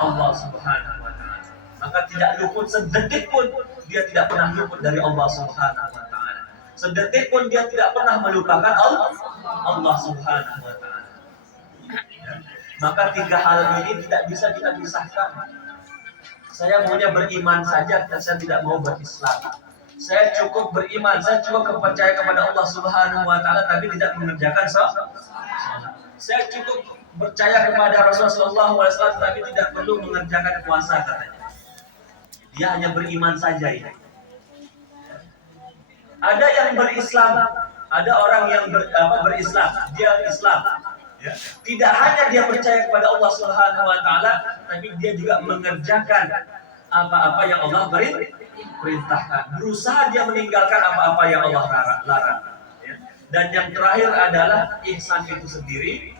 Allah Subhanahu wa taala. Maka tidak luput sedetik pun dia tidak pernah luput dari Allah Subhanahu wa taala. Sedetik pun dia tidak pernah melupakan Allah Subhanahu wa taala. Ya. Maka tiga hal ini tidak bisa kita pisahkan. Saya maunya beriman saja dan saya tidak mau berislam. Saya cukup beriman, saya cukup percaya kepada Allah Subhanahu wa taala tapi tidak mengerjakan salat. Saya cukup percaya kepada Rasulullah SAW tapi tidak perlu mengerjakan puasa katanya. Dia hanya beriman saja ini. Ada yang berislam, ada orang yang berislam, dia Islam. Ya. Tidak hanya dia percaya kepada Allah Subhanahu wa taala, tapi dia juga mengerjakan apa-apa yang Allah perintahkan. Berusaha dia meninggalkan apa-apa yang Allah larang. Ya. Dan yang terakhir adalah ihsan itu sendiri.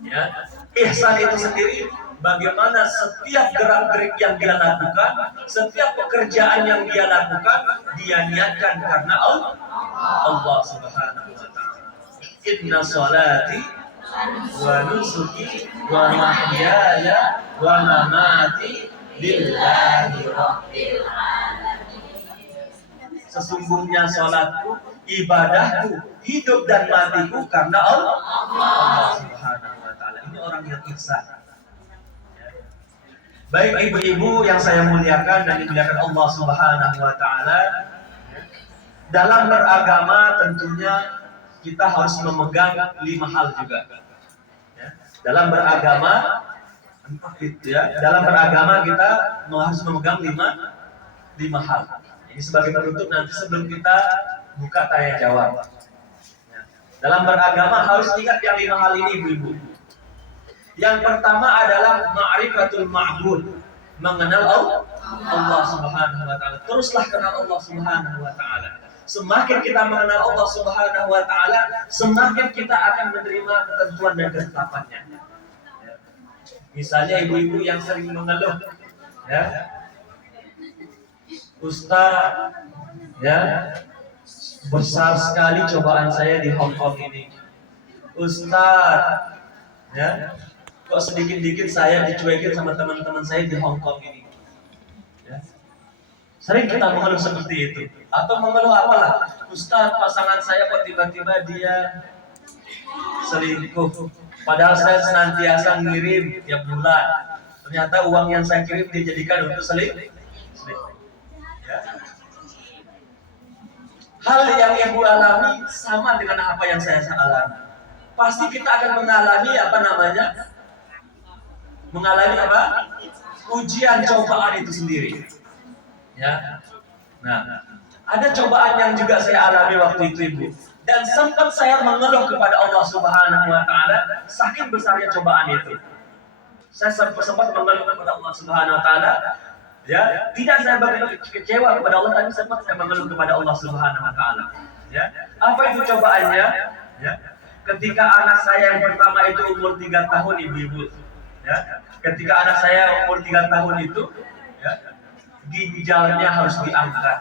Ya. Ihsan itu sendiri bagaimana setiap gerak-gerik yang dia lakukan, setiap pekerjaan yang dia lakukan, dia niatkan karena Allah Subhanahu wa taala. Inna sholati wa nusuki wa mahyaya wa mamati lillahi rabbil alamin. Sesungguhnya salatku, ibadahku, hidup dan matiku karena Allah Subhanahu wa taala. Ini orang yang ihsan. Baik ibu-ibu yang saya muliakan dan dimuliakan Allah Subhanahu wa taala, dalam beragama tentunya kita harus memegang 5 hal juga. Ya. Dalam beragama kita harus memegang 5 hal. Ini sebagai penutup nanti sebelum kita buka tanya jawab. Ya. Dalam beragama harus ingat yang 5 hal ini ibu-ibu. Yang pertama adalah ma'rifatul ma'bud, mengenal Allah Subhanahu wa taala. Teruslah kenal Allah Subhanahu wa taala. Semakin kita mengenal Allah Subhanahu wa taala, semakin kita akan menerima ketentuan dan ketetapannya. Ya. Misalnya ibu-ibu yang sering mengeluh, ya. Ustaz, ya, besar sekali cobaan saya di Hong Kong ini. Ustaz, ya, kok sedikit-dikit saya dicuekin sama teman-teman saya di Hong Kong ini. Ya. Sering kita mengeluh seperti itu. Atau mengeluh apalah, Ustaz, pasangan saya kok tiba-tiba dia selingkuh. Padahal saya senantiasa ngirim tiap bulan. Ternyata uang yang saya kirim dijadikan untuk selingkuh. Ya. Hal yang ibu alami sama dengan apa yang saya alami. Pasti kita akan mengalami mengalami ujian cobaan itu sendiri. Ya. Nah, ada cobaan yang juga saya alami waktu itu ibu. Dan sempat saya mengeluh kepada Allah Subhanahu wa taala saking besarnya cobaan itu. Saya sempat mengeluh kepada Allah Subhanahu wa taala. Ya, tidak saya kecewa kepada Allah, tapi sempat saya mengeluh kepada Allah Subhanahu wa taala. Ya. Apa itu cobaannya? Ya. Ketika anak saya yang pertama itu umur 3 tahun ibu-ibu. Ya. Ketika anak saya umur 3 tahun itu, ya, ginjalnya harus diangkat.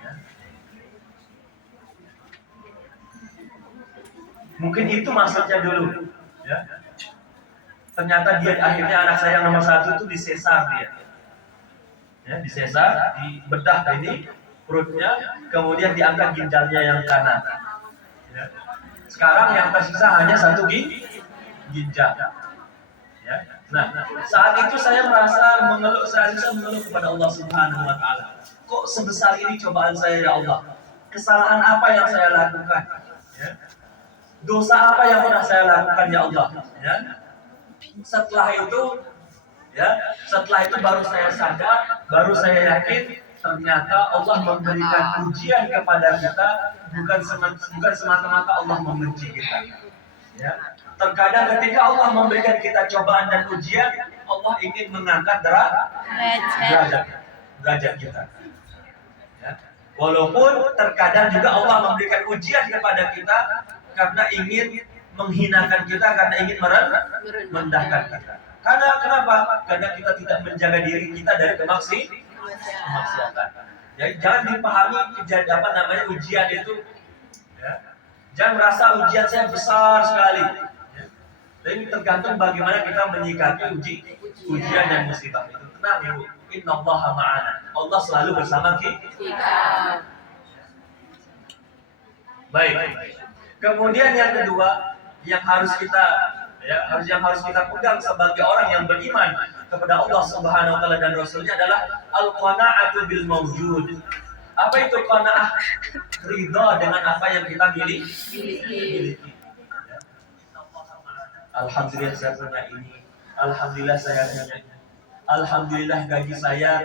Ya. Mungkin itu maksudnya dulu. Ya. Ternyata dia akhirnya anak saya yang nomor 1 itu disesar dia. Ya, disesar, dibedah ini perutnya, kemudian diangkat ginjalnya yang kanan. Ya. Sekarang yang tersisa hanya 1 ginjal. Ya. Nah, saat itu saya merasa mengeluh kepada Allah Subhanahu wa taala. Kok sebesar ini cobaan saya ya Allah? Kesalahan apa yang saya lakukan? Ya. Dosa apa yang pernah saya lakukan ya Allah? Ya. Setelah itu baru saya sadar, baru saya yakin ternyata Allah memberikan ujian kepada kita bukan semata-mata Allah membenci kita. Ya. Terkadang ketika Allah memberikan kita cobaan dan ujian, Allah ingin mengangkat derajat kita. Ya. Walaupun terkadang juga Allah memberikan ujian kepada kita karena ingin menghinakan kita, karena ingin merendahkan kita. Karena kenapa? Karena kita tidak menjaga diri kita dari kemaksiatan. Jadi jangan dipahami ujian itu. Ya. Jangan merasa ujian saya besar sekali. Ya. Jadi tergantung bagaimana kita menyikapi ujian dan musibah itu. Tenang ibu, innallaha ma'ana. Allah selalu bersama kita. Baik. Kemudian yang kedua yang harus kita pegang sebagai orang yang beriman kepada Allah Subhanahu wa taala dan Rasulnya adalah al-qanaa'atu bil mawjud. Apa itu qanaah? Ridha dengan apa yang kita miliki. Alhamdulillah saya punya ini. Alhamdulillah saya punya ini. Alhamdulillah gaji saya